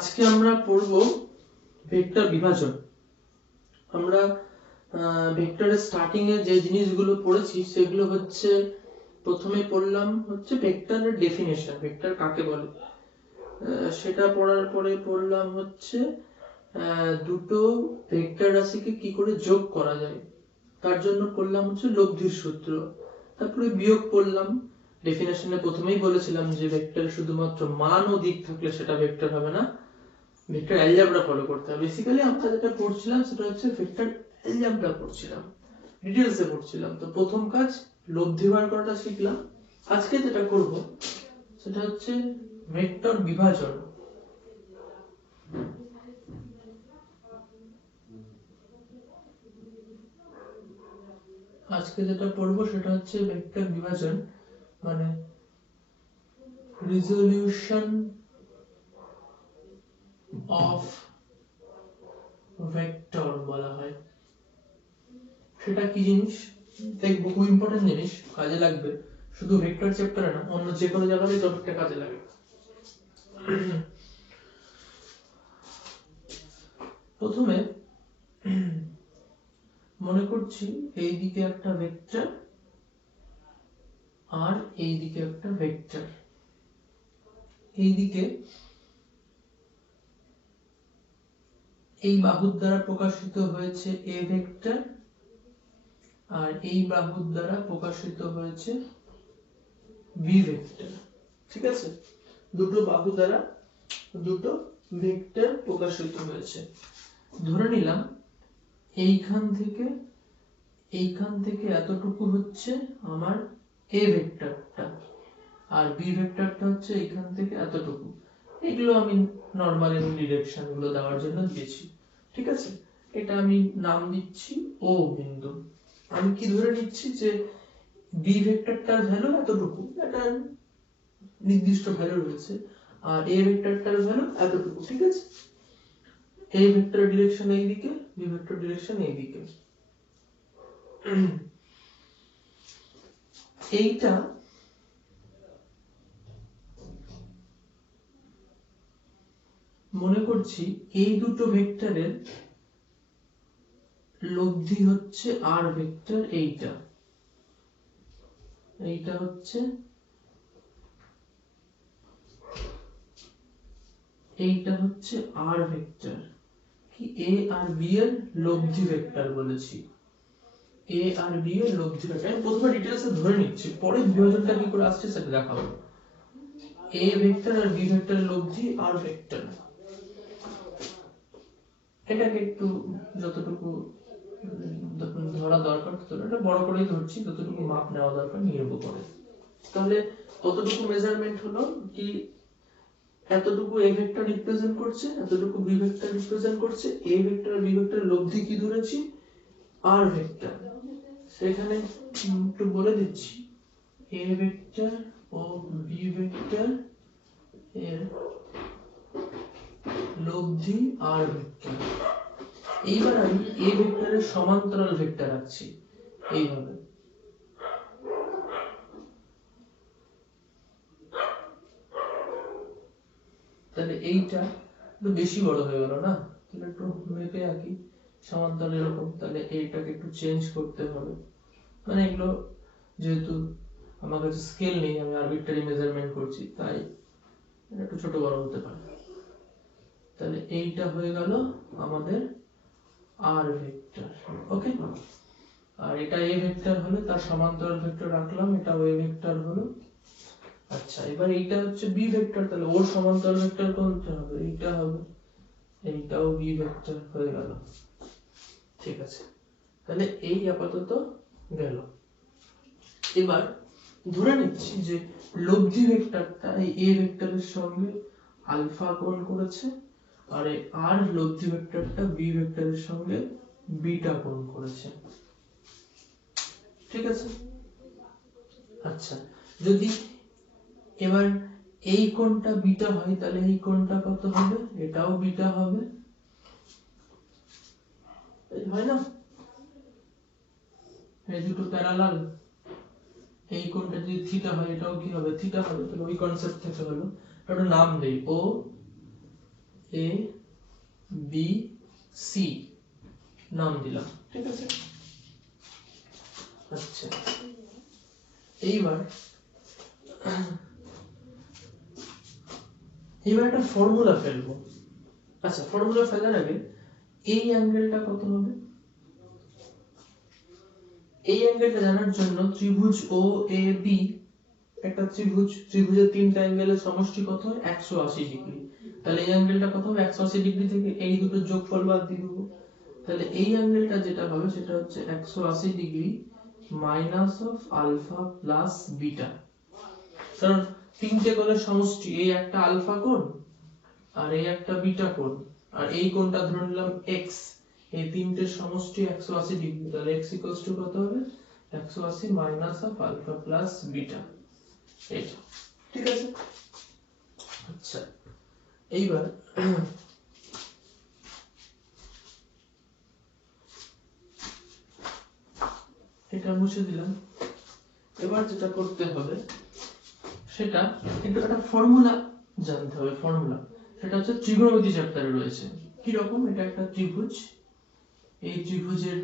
আজকে আমরা পড়ব ভেক্টর বিভাজন। আমরা ভেক্টরের স্টার্টিং এ যে জিনিসগুলো পড়েছি সেগুলো হচ্ছে, প্রথমে পড়লাম হচ্ছে ভেক্টরের ডেফিনেশন, ভেক্টর কাকে বলে, সেটা পড়ার পরে পড়লাম হচ্ছে দুটো ভেক্টর রাশিকে কি করে যোগ করা যায়, তার জন্য পড়লাম হচ্ছে লব্ধির সূত্র। তারপরে বিয়োগ পড়লাম। ডেফিনেশনে প্রথমেই বলেছিলাম যে ভেক্টর শুধুমাত্র মান ও দিক থাকলে সেটা ভেক্টর হবে না, ভেক্টর অ্যালজেব্রা ফলো করতে হবে। বেসিক্যালি আমরা যেটা পড়ছিলাম সেটা হচ্ছে ভেক্টর অ্যালজেব্রা পড়ছিলাম, ডিটেইলসে পড়ছিলাম। তো প্রথম কাজ লব্ধি বার করাটা শিখলাম। আজকে যেটা করব সেটা হচ্ছে ভেক্টর বিভাজন। আজকে যেটা পড়বো সেটা হচ্ছে ভেক্টর বিভাজন, মানে রিজলিউশন অফ ভেক্টর বলা হয়। সেটা কি জিনিস দেখবো, খুব ইম্পর্টেন্ট জিনিস, কাজে লাগবে। শুধু ভেক্টর চ্যাপ্টারে না, অন্য যে কোনো জায়গায় টপিকটা কাজে লাগে। প্রথমে মনে করছি এই দিকে একটা ভেক্টর আর এই দিকে একটা ভেক্টর। এই দিকে এই বাহুর দ্বারা প্রকাশিত হয়েছে এ ভেক্টর, আর এই বাহুর দ্বারা প্রকাশিত হয়েছে বি ভেক্টর। ঠিক আছে, দুটো বাহু দ্বারা দুটো ভেক্টর প্রকাশিত হয়েছে। ধরে নিলাম এইখান থেকে এতটুকু হচ্ছে আমার এ ভেক্টরটা, আর বি ভেক্টরটা হচ্ছে এইখান থেকে এতটুকু। এগুলো আমি নরমাল ডিরেকশন গুলো দেওয়ার জন্য দিয়েছি। ঠিক আছে, এটা আমি নাম দিচ্ছি ও বিন্দু। আমি কি ধরে নিচ্ছি যে বি ভেক্টরটার ভ্যালু এতটুকু, এটা নির্দিষ্ট ভ্যালু রয়েছে, আর এ ভেক্টরটার ভ্যালু এতটুকু। ঠিক আছে, এ ভেক্টর ডিরেকশন এই দিকে, বি ভেক্টর ডিরেকশন এই দিকে। এইটা মনে করছি এই দুটো ভেক্টরের লব্ধি হচ্ছে আর ভেক্টর, এইটা হচ্ছে আর ভেক্টর, কি এ আর বি এর লব্ধি ভেক্টর বলেছি। এ আর বি এর লব্ধি ভেক্টর আমি প্রথমে ডিটেইলসে ধরে নিচ্ছি, পরে বিভাজনটা কি করে আসছে সেটা দেখাবো। এ ভেক্টর আর বি ভেক্টরের লব্ধি আর ভেক্টর, এটাকে একটু যতটুকু ধরা দরকার ততটা বড় করেই ধরছি, যতটুকু মাপ নেওয়া দরকার নিয়ে নেবো পরে। তাহলে কতটুকু মেজারমেন্ট হলো, কি এতটুকু এ ভেক্টর রিপ্রেজেন্ট করছে, এতটুকু বি ভেক্টর রিপ্রেজেন্ট করছে। এ ভেক্টর আর বি ভেক্টরের লব্ধি কি ধরেছি, আর ভেক্টর। সেখানে একটু বলে দিচ্ছি, এ ভেক্টর ও বি ভেক্টর এর লব্ধি আর ভেক্টর। এইবার আমি এ ভেক্টরের সমান্তরাল ভেক্টর রাখছি এইভাবে। তাহলে এইটা একটু বেশি বড় হয়ে গেল না, তাহলে একটু মেপে আঁকি সমান্তরাল এরকম। তাহলে এইটাকে একটু চেঞ্জ করতে হবে, মানে এগুলো যেহেতু আমার কাছে স্কেল নেই, আমি আরবিট্রারি মেজারমেন্ট করছি, তাই একটু ছোট বড় হতে পারে। তাহলে এইটা হয়ে গেল আমাদের আর ভেক্টর। ওকে, আর এটা এ ভেক্টর হলে তার সমান্তরাল ভেক্টর রাখলাম, এটা এ ভেক্টর হলো। আচ্ছা, এবার এইটা হচ্ছে বি ভেক্টর, তাহলে ওর সমান্তরাল ভেক্টর কোনটা হবে, এইটা হবে। এইটাও বি ভেক্টর হয়ে গেল। ঠিক আছে, তাহলে এই আপাতত গেল। এবার ধরে নিচ্ছি যে লব্ধি ভেক্টরটা এই এ ভেক্টরের সঙ্গে আলফা কোণ করেছে, আর এই আর লব্ধি ভেক্টরটা বি ভেক্টরের সঙ্গে বিটা কোণ করেছে। ঠিক আছে, আচ্ছা, যদি এবার এই কোণটা বিটা হয় তাহলে এই কোণটা কত হবে, এটাও বিটা হবে, হয় না? এই দুটো প্যারালাল, এই কোণটা যদি থিটা হয় এটাও কি হবে, থিটা হবে। তাহলে ওই কনসেপ্ট থেকে হলো একটা নাম দেই, ও এ বি সি নাম দিলাম, ঠিক আছে। আচ্ছা, এইবার একটা ফর্মুলা ফেলবো। আচ্ছা, ফর্মুলা ফেলার আগে এই অ্যাঙ্গেলটা কত হবে, এই অ্যাঙ্গেলটা জানার জন্য ত্রিভুজ ও এ বি, একটা ত্রিভুজের তিনটা অ্যাঙ্গেলের সমষ্টি কত হয় 180 ডিগ্রি। তাহলে এই অ্যাঙ্গেলটা কত হবে 180 ডিগ্রি থেকে এই দুটো যোগফল বাদ দিয়ে দেবো। তাহলে এই অ্যাঙ্গেলটা যেটা হবে সেটা হচ্ছে 180 degree minus of alpha plus beta. কারণ তিনটে কোণের সমষ্টি, এই একটা আলফা কোণ আর এই একটা বিটা কোণ আর এই কোণটা ধরে নিলাম x, এই তিনটের সমষ্টি 180 ডিগ্রি। তাহলে x কত হবে 180 minus of alpha plus beta, এটা ঠিক আছে। আচ্ছা, এইবার এটা মুছে দিলাম। এবার যেটা করতে হবে সেটা কিন্তু একটা ফর্মুলা জানতে হবে। ফর্মুলা সেটা হচ্ছে ত্রিগোণমিতি চ্যাপ্টারে রয়েছে। কি রকম, এটা একটা ত্রিভুজ, এই ত্রিভুজের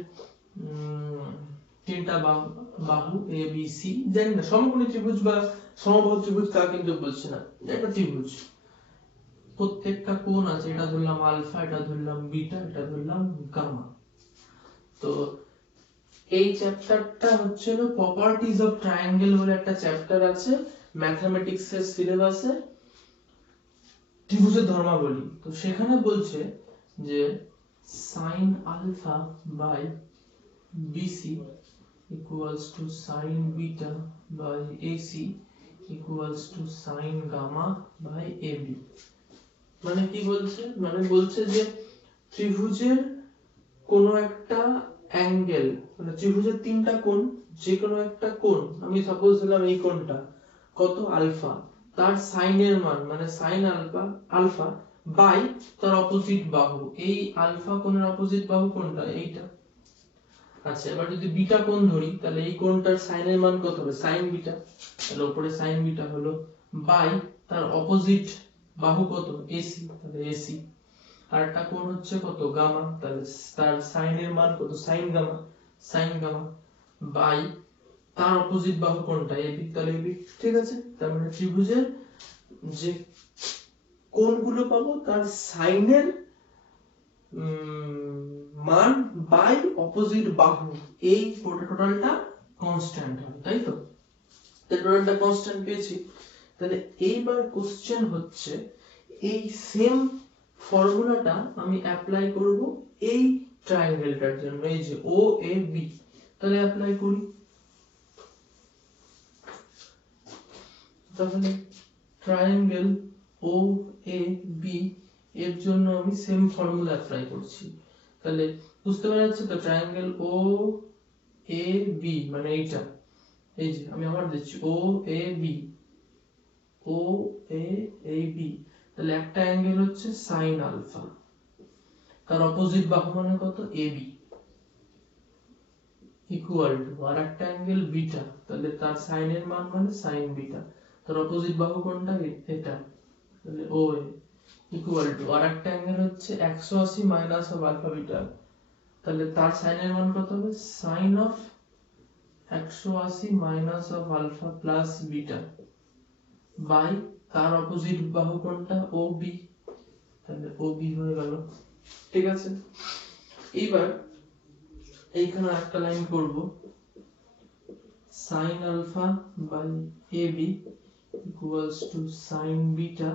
তিনটা বাহু এ বি সি, জানি না সমকোণী ত্রিভুজ বা সমবাহু ত্রিভুজ তা কিন্তু বলছি না, এটা ত্রিভুজ, প্রত্যেকটা কোণ আছে, এটা ধরলাম আলফা, এটা ধরলাম বিটা, এটা ধরলাম গামা। তো এই চ্যাপ্টারটা হচ্ছে প্রপার্টিজ অফ ট্রায়াঙ্গেল বলে একটা চ্যাপ্টার আছে ম্যাথমেটিক্স এর সিলেবাসে, ত্রিভুজের ধর্মাবলী। তো সেখানে বলছে যে sin alpha by BC equals to sin beta by AC equals to sin gamma by AB। মানে কি বলছে, মানে বলছে যে ত্রিভুজের কোনো একটা অ্যাঙ্গেল, মানে ত্রিভুজের তিনটা কোণ, যে কোনো একটা কোণ, আমি সাপোজ দিলাম এই কোণটা কত আলফা, তার সাইনের মান মানে সাইন আলফা বাই তার অপোজিট বাহু, এই আলফা কোণের অপোজিট বাহু কোনটা, এইটা। আচ্ছা, এবার যদি বিটা কোণ ধরি তাহলে এই কোণটার সাইনের মান কত হবে সাইন বিটা, তাহলে উপরে সাইন বিটা হলো বাই তার অপোজিট বাহু কত এসি, তাহলে এসি। আর একটা কোণ হচ্ছে কত গামা, তাহলে তার সাইনের মান কত সাইন গামা বাই তার অপোজিট বাহু কোনটা এবি, তাহলে এবি, ঠিক আছে। তার মানে ত্রিভুজের যে কোণগুলো পাবো তার সাইনের মান বাই অপোজিট বাহু, এই টোটালটা কনস্ট্যান্ট হবে, তাই তো। টোটালটা কনস্ট্যান্ট পেয়েছি। তাহলে এইবার কোশ্চেন হচ্ছে এই সেম ফর্মুলাটা আমি অ্যাপ্লাই করব এই ট্রায়াঙ্গেলটার জন্য, এই যে ও এ বি। তাহলে অ্যাপ্লাই করি। তাহলে ট্রায়াঙ্গেল ও এ বি এর জন্য আমি সেম ফর্মুলা অ্যাপ্লাই করছি। তাহলে বুঝতে পারা যাচ্ছে তো, ট্রায়াঙ্গেল ও এ বি মানে এইটা, এই যে আমি আবার দিচ্ছি ও A B, O A B. তাহলে একটা অ্যাঙ্গেল হচ্ছে সাইন আলফা, তার অপোজিট বাহু মানে কত এবি, ইকুয়াল টু আর একটা অ্যাঙ্গেল বিটা, তাহলে তার সাইনের মান মানে সাইন বিটা, তার অপোজিট বাহু কোনটা এটা, তাহলে ও এ, ইকুয়াল টু আর একটা অ্যাঙ্গেল হচ্ছে 180 মাইনাস অফ আলফা বিটা, তাহলে তার সাইনের মান কত হবে sine of 180 minus of alpha plus beta by তার অপোজিট বাহু কোনটা ও বি, তাহলে ও বি হয়ে গেল, ঠিক আছে। এইবার এইখানে একটা লাইন করব, sin alpha by AB equals to sin beta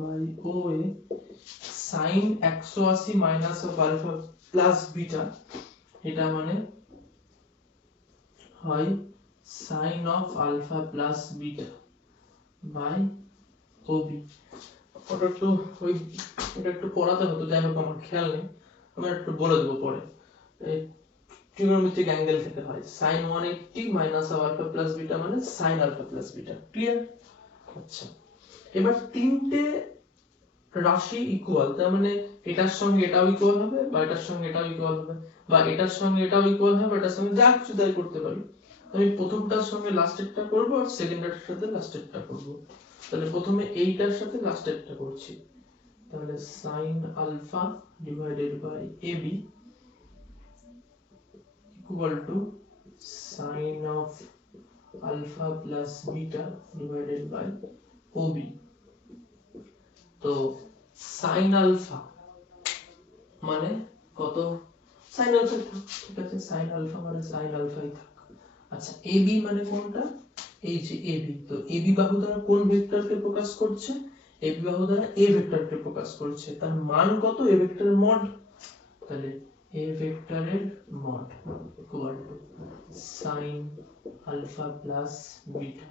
by OA, sin 180 minus of alpha plus beta, এটা মানে হয় sin of alpha plus beta by OB। এটা একটু পড়াতে হতো, যাই হোক আমার খেয়াল নেই, আমি একটু বলে দেবো পরে। ট্রিগোনোমেট্রিক অ্যাঙ্গেল থেকে হয় sin 180 minus of alpha plus beta মানে sin alpha plus beta, clear. আচ্ছা, এবার তিনটে রাশি ইকুয়াল, তার মানে এটার সঙ্গে এটাও ইকুয়াল হবে বা এটার সঙ্গে এটাও ইকুয়াল হবে বা এটার সঙ্গে এটাও ইকুয়াল হবে, এটার সঙ্গে যা কিছু তাই করতে পারি। আমি প্রথমটার সঙ্গে লাস্টেরটা করব আর সেকেন্ডটার সাথে লাস্টেরটা করব। তাহলে প্রথমে এইটার সাথে লাস্টেরটা করছি, তাহলে sin alpha divided by ab equal to sin of alpha plus beta divided by ob। তো sin আলফা মানে কত, sin আলফা থাক, ঠিক আছে, sin আলফা মানে sin আলফাই থাক। আচ্ছা ab মানে কোনটা, এই যে ab, তো ab বাহু দ্বারা কোন ভেক্টরকে প্রকাশ করছে, ab বাহু দ্বারা a ভেক্টরকে প্রকাশ করছে, তার মান কত, a ভেক্টরের মড, তাহলে a ভেক্টরের mod equal to sin alpha plus beta.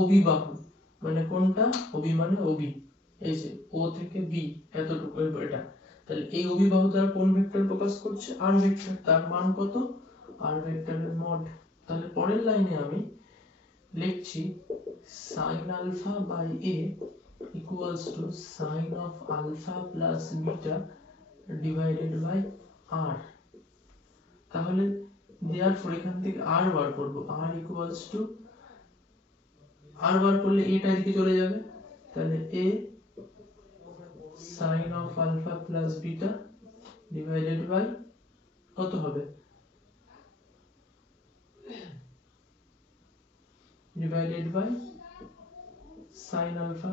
ob বাহু মানে কোনটা, ob মানে ob, এই যে o থেকে b এতটুকু এটা, তাহলে এই ob বাহু দ্বারা কোন ভেক্টর প্রকাশ করছে, r ভেক্টর, তার মান কত, r ভেক্টরের মড। তাহলে পরের লাইনে আমি লিখছি sin alpha by a equals to sin of alpha plus beta divided by r। তাহলে therefore এখান থেকে r বার করব, r equals to, r বার করলে a টা এদিকে চলে যাবে, তাহলে a sin of alpha plus beta divided by কত হবে, divided by sin alpha,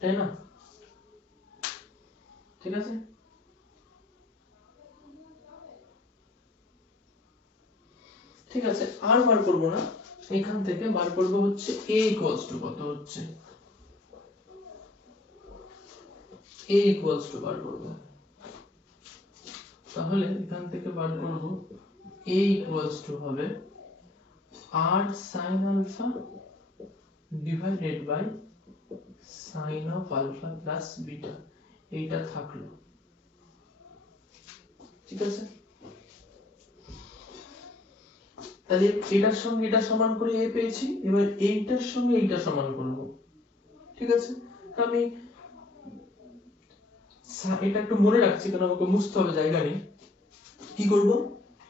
তাই না, ঠিক আছে। ঠিক আছে, আর বার করব না, এখান থেকে বার করব হচ্ছে a equals to কত হচ্ছে, a equals to বার করব, তাহলে এখান থেকে বার করব a equals to হবে r sin alpha divided by sin of alpha plus beta, এইটা থাকলো, ঠিক আছে। তাহলে এটার সঙ্গে এটা সমান করে a পেয়েছি, এবার এইটার সঙ্গে এইটা সমান করব, ঠিক আছে। তো আমি এটা একটু মনে রাখছি কারণ আমাকে মুছতে হবে, জায়গা নেই। কি করব,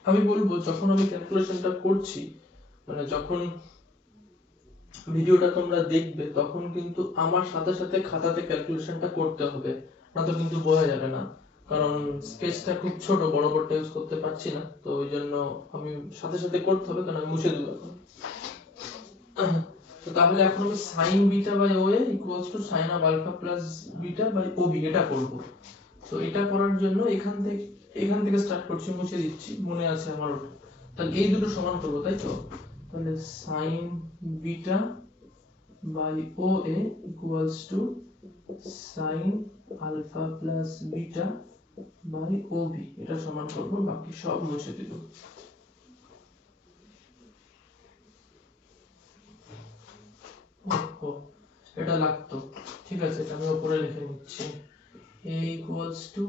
আমি বলবো যখন আমি ক্যালকুলেশনটা করছি, মানে যখন ভিডিওটা তোমরা দেখবে তখন কিন্তু আমার সাথে সাথে খাতাতে ক্যালকুলেশনটা করতে হবে, না তো কিন্তু বোঝা যাবে না, কারণ স্পেসটা খুব ছোট, বড়টা ইউজ করতে পারছি না, তো ওই জন্য আমি সাথে সাথে করতে হবে, কারণ আমি মুছে দেবো এখন। তো তাহলে এখন আমি sin beta by OA equals to sin of alpha plus beta by OB এটা করব। তো এটা করার জন্য এখান থেকে স্টার্ট করছি, মুছে দিচ্ছি, মনে আছে আমার ওটা। তাহলে এই দুটো সমান করব, তাই তো, তাহলে sin beta by OA equals to sin alpha plus beta by OB, এটা সমান করব, বাকি সব মুছে দেব। এটা লাগতো, ঠিক আছে, এটা আমি উপরে লিখে নিচ্ছি, a equals to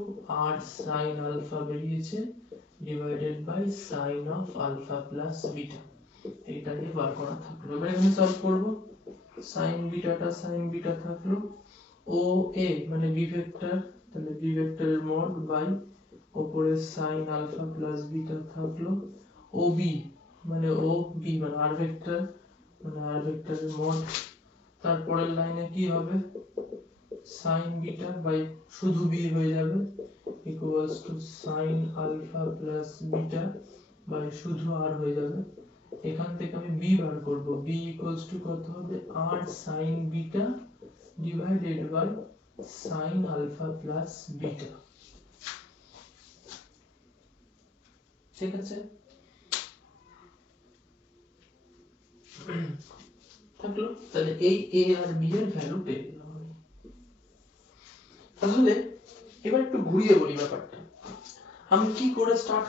r sin alpha বেরিয়েছে divided by sin of alpha plus beta, এইটাকে বার করা থাকলো। এবার এখানে সলভ করব, sin বিটা থাকলো, ও এ মানে b ভেক্টর, তাহলে b ভেক্টরের মড বাই উপরে sin alpha plus beta থাকলো, ও বি মানে r ভেক্টর, মানে r ভেক্টরের মড, তারপরের লাইনে কি হবে, sin বিটা বাই শুধু b হয়ে যাবে equals to sin alpha plus beta by শুধু r হয়ে যাবে। এখান থেকে আমি b বার করব, b ইকুয়ালস টু কত হবে, r sin beta divided by sin alpha plus beta, ঠিক আছে, থাকলো। তাহলে এই a আর b এর ভ্যালু পেয়ে গেলাম আমি। তাহলে এবার একটু ঘুরিয়ে বলি ব্যাপারটা, আমি কি করে স্টার্ট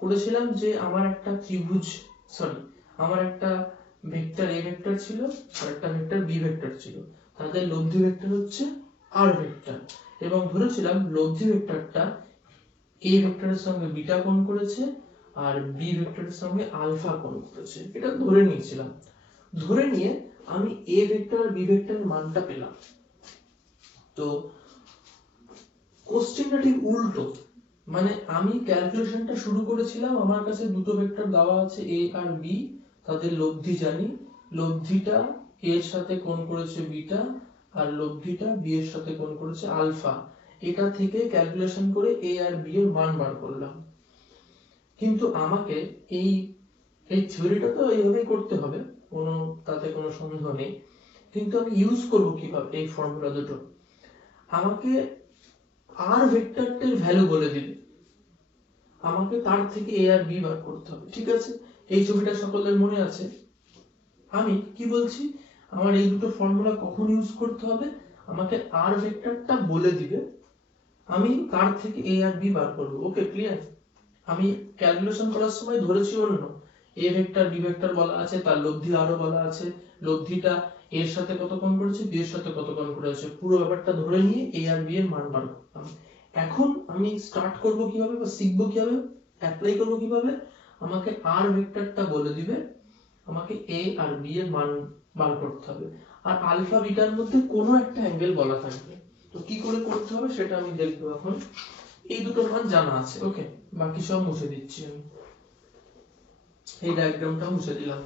করেছিলাম যে আমার একটা ত্রিভুজ, আমার একটা ভেক্টর a ভেক্টর ছিল আর একটা ভেক্টর b ভেক্টর ছিল, তাদের লব্ধি ভেক্টর হচ্ছে r ভেক্টর, এবং ধরেছিলাম লব্ধি ভেক্টরটা a ভেক্টরের সঙ্গে বিটা কোণ করেছে আর b ভেক্টরের সঙ্গে আলফা কোণ করেছে, এটা ধরে নিয়েছিলাম। ধরে নিয়ে আমি a ভেক্টর আর b ভেক্টরের মানটা পেলাম। তো কোশ্চেনটা ঠিক উল্টো, মানে আমি ক্যালকুলেশনটা শুরু করেছিলাম, আমার কাছে দুটো ভেক্টর দেওয়া আছে a আর b, তাদের লব্ধি জানি, লব্ধিটা a এর সাথে কোণ করেছে বিটা আর লব্ধিটা বি এর সাথে কোণ করেছে আলফা, এটা থেকে ক্যালকুলেশন করে এ আর বি এর মান বার করলাম। কিন্তু আমাকে এই এই থিওরিটা তো এইভাবেই করতে হবে, তাতে কোনো সন্দেহ নেই, কিন্তু আমি ইউজ করব কিভাবে এই ফর্মুলা দুটো? আমাকে আর ভেক্টরটার ভ্যালু বলে দিবে, আমাকে তার থেকে এ আর বি বার করতে হবে। ঠিক আছে, এই ছবিটা সকলের মনে আছে। আমি কি বলছি, আমার এই দুটো ফর্মুলা কখন ইউজ করতে হবে? আমাকে আর ভেক্টরটা বলে দিবে, আমি তার থেকে এ আর বি বার করব। ওকে, ক্লিয়ার? আমি ক্যালকুলেশন করার সময় ধরেছি অন্য, এ ভেক্টর বি ভেক্টর বলা আছে, তার লব্ধি আরো বলা আছে, লব্ধিটা এর সাথে কত কোণ করেছে, বি এর সাথে কত কোণ করেছে, পুরো ব্যাপারটা ধরে নিয়ে এ আর বি এর মান বার করতাম। এখন আমি স্টার্ট করব কিভাবে বা শিখবো কিভাবে, অ্যাপ্লাই করব কিভাবে? আমাকে আর ভেক্টরটা বলে দিবে, আমাকে এ আর বি এর মান বার করতে হবে, আর আলফা বিটার মধ্যে কোনো একটা অ্যাঙ্গেল বলা থাকবে। তো কি করে করতে হবে সেটা আমি দেখবো এখন। এই দুটো মান জানা আছে, ওকে, বাকি সব মুছে দিচ্ছি আমি। এই ডায়াগ্রামটা মুছে দিলাম।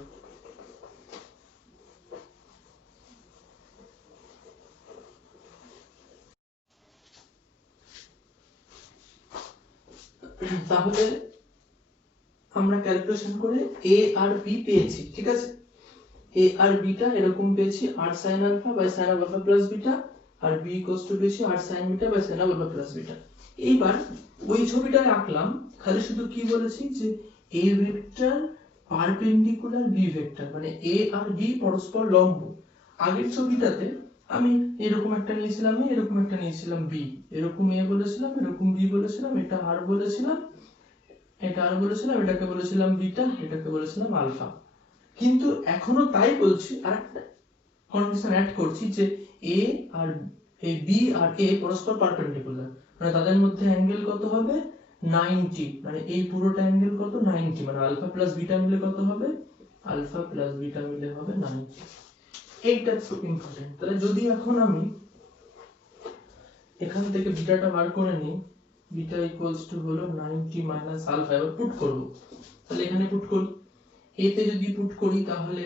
তাহলে আমরা ক্যালকুলেশন করে এ আর বি পেয়েছি, ঠিক আছে? এ আর বিটা এরকম পেয়েছি, আর sin alpha by sin alpha plus beta, আর বি ইকুয়ালস টু পেয়েছি আর sin beta by sin alpha plus beta. এইবার ওই ছবিটা আঁকলাম, খালি শুধু কি বলেছি যে A vector perpendicular B vector, মানে এ আর বি পরস্পর লম্ব। আগের ছবিটাতে আমি এরকম একটা নিয়েছিলাম, এরকম একটা নিয়েছিলাম বি, এরকম এ বলেছিলাম, এরকম বি বলেছিলাম, এটা আর বলেছিলাম, এটা আর বলেছিলাম, এটাকে বলেছিলাম বিটা, এটাকে বলেছিলাম আলফা। কিন্তু এখনো তাই বলছি, আরেকটা কন্ডিশন অ্যাড করছি যে এ আর এই বি আর এ পরস্পর পারপেন্ডিকুলার, মানে তাদের মধ্যে অ্যাঙ্গেল কত হবে? 90, মানে এই পুরোটা অ্যাঙ্গেল কত? 90, মানে আলফা প্লাস বিটা মিলে কত হবে? আলফা প্লাস বিটা মিলে হবে 90। এইটা খুব ইম্পর্টেন্ট। তাহলে যদি এখন আমি এখান থেকে বিটাটা বার করে নিই, বিটা ইকুয়ালস টু হলো 90 মাইনাস আলফা, এবার পুট করব। তাহলে এখানে পুট করি, এ তে যদি পুট করি তাহলে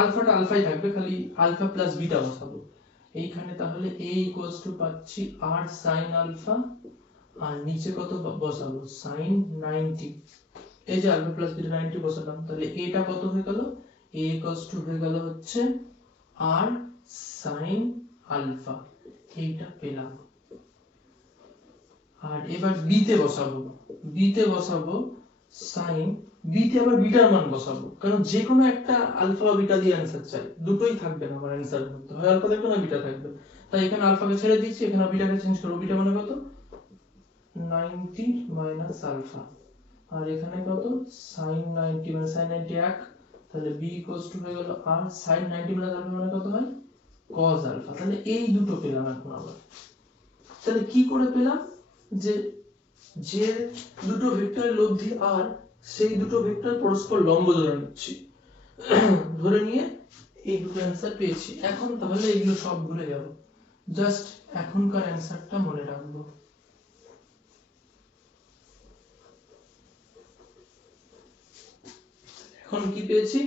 আলফাটা আলফাই থাকবে, খালি আলফা প্লাস বিটা বসাবো এইখানে। তাহলে a ইকুয়ালস টু পাচ্ছি আর sin আলফা, আর নিচে কত বসাবো? sin 90। এই যে আলফা প্লাস বিটা 90 বসালাম, তাহলে এটা কত হয়ে গেল? a ইকুয়ালস টু হয়ে গেল হচ্ছে আর sin আলফা, এইটা পেলাম। আর এবার b তে বসাবো, b তে বসাবো sin, b তে আবার বিটার মান বসাবো, কারণ যে কোনো একটা আলফা বা বিটা দিয়ে অ্যানসার চাই, দুটোই থাকবে না আমার অ্যানসারের মধ্যে, হয় আলফা থাকবে না বিটা থাকবে। তাই এখানে আলফাকে ছেড়ে দিচ্ছি, এখানে বিটাকে চেঞ্জ করব। বিটা মানে কত? 90 মাইনাস আলফা, আর এখানে কত? sin 90, মানে sin 90 1, তাহলে b ইকুয়ালস টু হয়ে গেল আর sin 90 মাইনাস আলফা মানে কত হয়? cos alpha. তাহলে এই দুটো পেলাম এখন আবার। তাহলে কি করে পেলাম? যে যে দুটো ভেক্টরের লব্ধি আর, সেই দুটো ভেক্টর পরস্পর লম্ব ধরে নিচ্ছি, ধরে নিয়ে এই দুটো অ্যানসার পেয়েছি। এখন তাহলে এগুলো সব ভুলে যাব, জাস্ট এখনকার অ্যানসারটা মনে রাখবো। এখন কি পেয়েছি?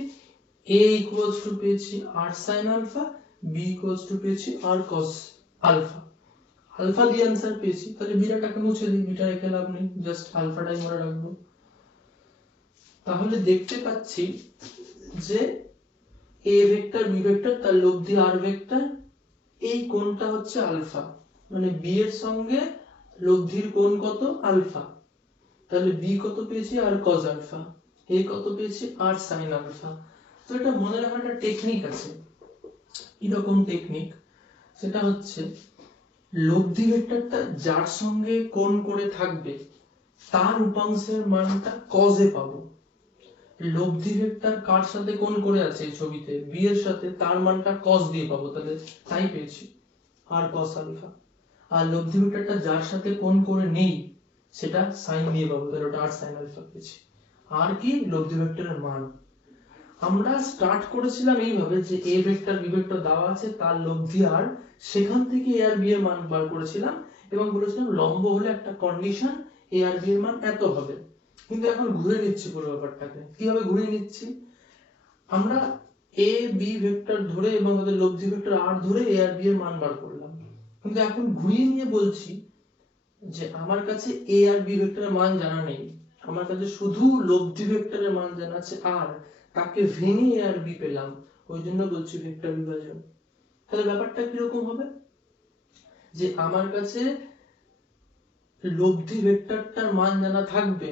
a ইকুয়ালস টু পেয়েছি r sin alpha, b equals to পেয়েছি r cos আলফা। আলফা দিয়ে অ্যানসার পেয়েছি, তাহলে বিটাটাকে মুছে দিই, বিটা রেখে লাভ নেই, জাস্ট আলফাটাই মনে রাখবো। তাহলে দেখতে পাচ্ছি যে a ভেক্টর বি ভেক্টর তার লব্ধি r ভেক্টর, এই কোণটা হচ্ছে আলফা, মানে b এর সঙ্গে লব্ধির কোণ কত? আলফা। তাহলে b কত পেয়েছি? r cos alpha. a কত পেয়েছি? r sin alpha. তো এটা মনে রাখার একটা টেকনিক আছে। এরকম টেকনিক, সেটা হচ্ছে লব্ধি ভেক্টরটা যার সঙ্গে কোণ করে থাকবে তার উপাংশের মানটা cos এ পাবো। লব্ধি ভেক্টর কার সাথে কোণ করে আছে এই ছবিতে? b এর সাথে, তার মানটা cos দিয়ে পাবো, তাহলে তাই পেয়েছি r cos আলফা। আর লব্ধি ভেক্টরটা যার সাথে কোণ করে নেই সেটা sin দিয়ে পাবো, তাহলে ওটা r sin আলফা পেয়েছি। আর কি? লব্ধি ভেক্টরের মান। আমরা স্টার্ট করেছিলাম এইভাবে যে a ভেক্টর বি ভেক্টর দেওয়া আছে, তার লব্ধি আর, সেখান থেকে a আর b এর মান বার করেছিলাম এবং বলেছিলাম লম্ব হলে একটা কন্ডিশন a আর b এর মান এত হবে। কিন্তু এখন ঘুরে নিচ্ছি পুরো ব্যাপারটাকে। কিভাবে ঘুরে নিচ্ছি? আমরা এ বি ভেক্টর ধরে এবং তাদের লব্ধি ভেক্টর আর ধরে এ আর বি এর মান বার করলাম। কিন্তু এখন ঘুরিয়ে নিয়ে বলছি যে আমার কাছে এ আর বি ভেক্টরের মান জানা নেই, আমার কাছে শুধু লব্ধি ভেক্টরের মান জানা আছে আর, তাকে ভেঙে এ আর বি পেলাম, ওই জন্য বলছি ভেক্টর বিভাজন। তাহলে ব্যাপারটা কিরকম হবে, যে আমার কাছে লব্ধি ভেক্টরটার মান জানা থাকবে,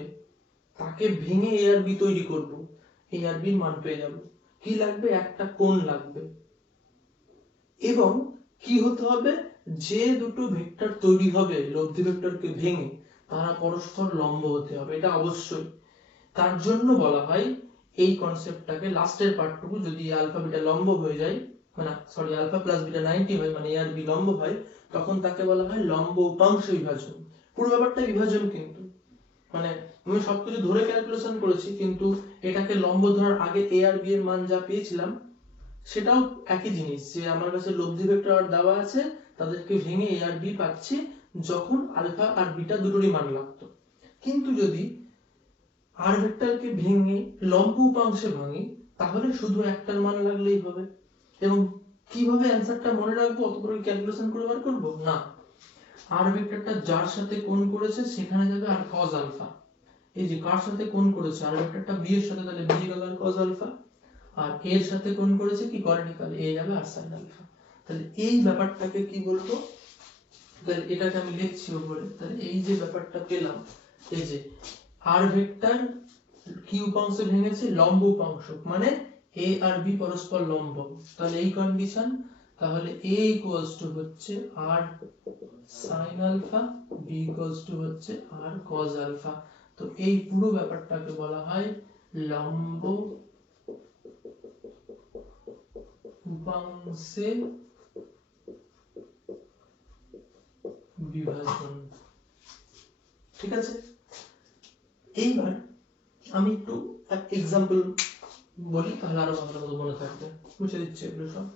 তাকে ভেঙে এ আর বি তৈরি করব, এ আর বির মান পেয়ে যাব। কি লাগবে, একটা কোণ লাগবে। এবং কি হতে হবে, যে দুটো ভেক্টর তৈরি হবে লব্ধি ভেক্টরকে ভেঙে, তারা পরস্পর লম্ব হতে হবে, এটা অবশ্যই। তার জন্য বলা হয় এই কনসেপ্টটাকে, লাস্টের পার্টটুকু, যদি আলফা বিটা লম্ব হয়ে যায়, মানে সরি আলফা প্লাস বিটা 90 হয়, মানে এ আর বি লম্ব হয়, তখন তাকে বলা হয় লম্ব উপাংশ বিভাজন। পুরো ব্যাপারটা বিভাজন, কিন্তু মানে আমি সবকিছু ধরে ক্যালকুলেশন করেছি, কিন্তু এটাকে লম্ব ধরার আগে এ আর বি এর মান যা পেয়েছিলাম সেটাও একই জিনিস, যে আমার কাছে লব্ধি ভেক্টর আর দেওয়া আছে, তাদেরকে ভেঙে এ আর বি পাচ্ছি যখন আলফা আর বিটা দুটোরই মান লাগতো। কিন্তু যদি আর ভেক্টরকে ভেঙে লম্ব উপাংশে ভাঙি, তাহলে শুধু একটার মান লাগলেই হবে। এবং কিভাবে অ্যানসারটা মনে রাখবো, অত করে ক্যালকুলেশন করে বার করবো না, আর ভেক্টরটা যার সাথে কোণ করেছে সেখানে যাবে আর cos আলফা। এই যে কার সাথে কোণ করেছে, আর ভেক্টরটা বি এর সাথে, তাহলে বি গেল আর cos আলফা, আর এর সাথে কোণ করেছে কি কোয়াড্রেটিক্যাল, এ যাবে আর sin আলফা। তাহলে এই ব্যাপারটাকে কি বলবো, তাহলে এটাকে আমি লিখছি উপরে। তাহলে এই যে ব্যাপারটা পেলাম, এই যে আর ভেক্টর কি উপাংশে ভেঙেছে, লম্ব উপাংশ, মানে এ আর বি পরস্পর লম্ব, তাহলে এই কন্ডিশন, তাহলে a ইকুয়ালস টু হচ্ছে r sin alpha, b equals to হচ্ছে r cos আলফা। তো এই পুরো ব্যাপারটাকে বলা হয় লম্ব উপাংশে বিভাজন। ঠিক আছে, এইবার আমি একটু এক্সাম্পল বলি, তাহলে আরো ভালো মনে থাকবে। মুছে দিচ্ছি এগুলো সব,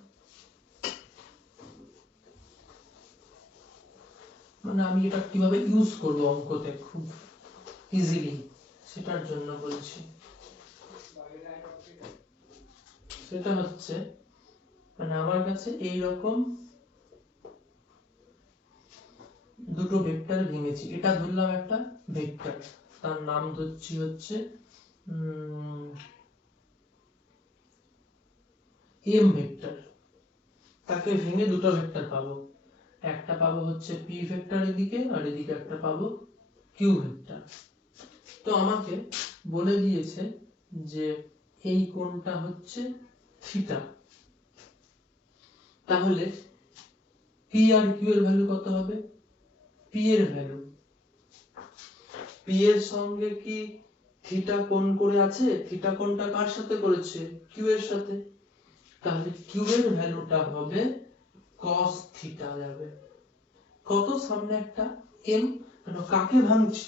মানে আমি এটা কিভাবে ইউজ করব অঙ্কতে খুব ইজিলি, সেটার জন্য বলছি। সেটা হচ্ছে, মানে আমার কাছে এই রকম দুটো ভেক্টর ভেঙেছি, এটা ধরলাম একটা ভেক্টর, তার নাম ধরছি হচ্ছে এম ভেক্টর। তাকে ভেঙে দুটো ভেক্টর পাবো, একটা পাবো হচ্ছে পি ভেক্টর এদিকে, আর এদিকে একটা পাবো কিউ ভেক্টর। তো আমাকে বলে দিয়েছে যে এই কোণটা হচ্ছে থিটা, তাহলে পি আর কিউ এর ভ্যালু কত হবে, পি এর ভ্যালু, পি এর সঙ্গে কি থিটা কোণ করে আছে, থিটা কোণটা কার সাথে করেছে, কিউ এর সাথে, তাহলে কিউ এর ভ্যালুটা হবে cos থিটা যাবে। কত, সামনে একটা m, মানে কাকে ভাঙছি,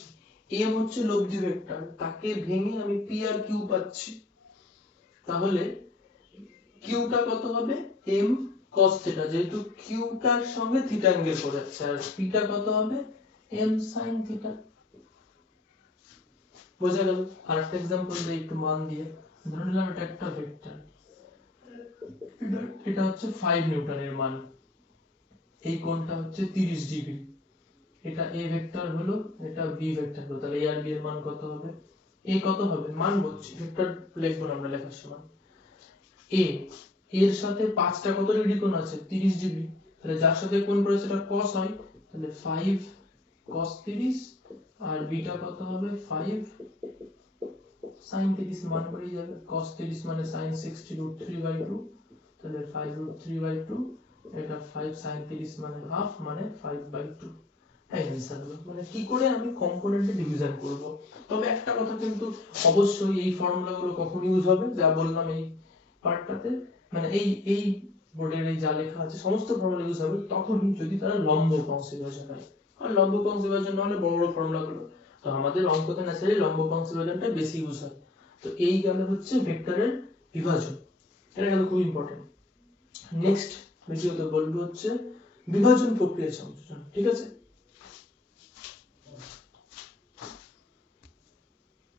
m হচ্ছে লব্ধি ভেক্টর, তাকে ভেঙে আমি p আর q পাচ্ছি, তাহলে কিউটা কত হবে m cos থিটা, যেহেতু কিউটার সঙ্গে থিটা অ্যাঙ্গেল করে আছে, আর পিটা কত হবে m sin থিটা। বোঝা গেল। আরেকটা एग्जांपल দিই একটু মান দিয়ে, ধরে নিলাম এটা একটা ভেক্টর, এটা হচ্ছে 5 নিউটনের মান, এই কোণটা হচ্ছে 30 ডিগ্রি, এটা a ভেক্টর হলো, এটা b ভেক্টর হলো, তাহলে a আর b এর মান কত হবে, a কত হবে, মান বলছি, ভেক্টর লিখব না আমরা লেখার সময়, a এর সাথে 5টা কত ডিগ্রি কোণ আছে, 30 ডিগ্রি, তাহলে যার সাথে কোণ করেছে সেটা cos হয়, তাহলে 5 cos 30, আর b টা কত হবে 5 sin 30, মান বেরিয়ে যাবে, cos 30 মানে sin 60√3/2, তাহলে 5√3/2, এটা 5 sin 30 মানে হাফ, মানে 5/2। এই অ্যানসার হলো, মানে কি করে আমি কম্পোনেন্টে ডিভিশন করব। তবে একটা কথা কিন্তু অবশ্যই, এই ফর্মুলাগুলো কখন ইউজ হবে, যা বললাম এই পার্টটাতে, মানে এই বোর্ডের এই যা লেখা আছে সমস্ত ফর্মুলা ইউজ হবে তখনই যদি তারা লম্ব উপাংশ বিভাজন হয়, আর লম্ব উপাংশ বিভাজন না হলে বড় বড় ফর্মুলাগুলো, তো আমাদের অঙ্কতে ন্যাচারালি লম্ব উপাংশ বিভাজনটা বেশি ইউজ হয়। তো এই গেল হচ্ছে ভেক্টরের বিভাজন, এটা গেল খুব ইম্পর্টেন্ট। নেক্সট ভিডিওতে বলবো হচ্ছে বিভাজন প্রক্রিয়া সংযোজন, ঠিক আছে।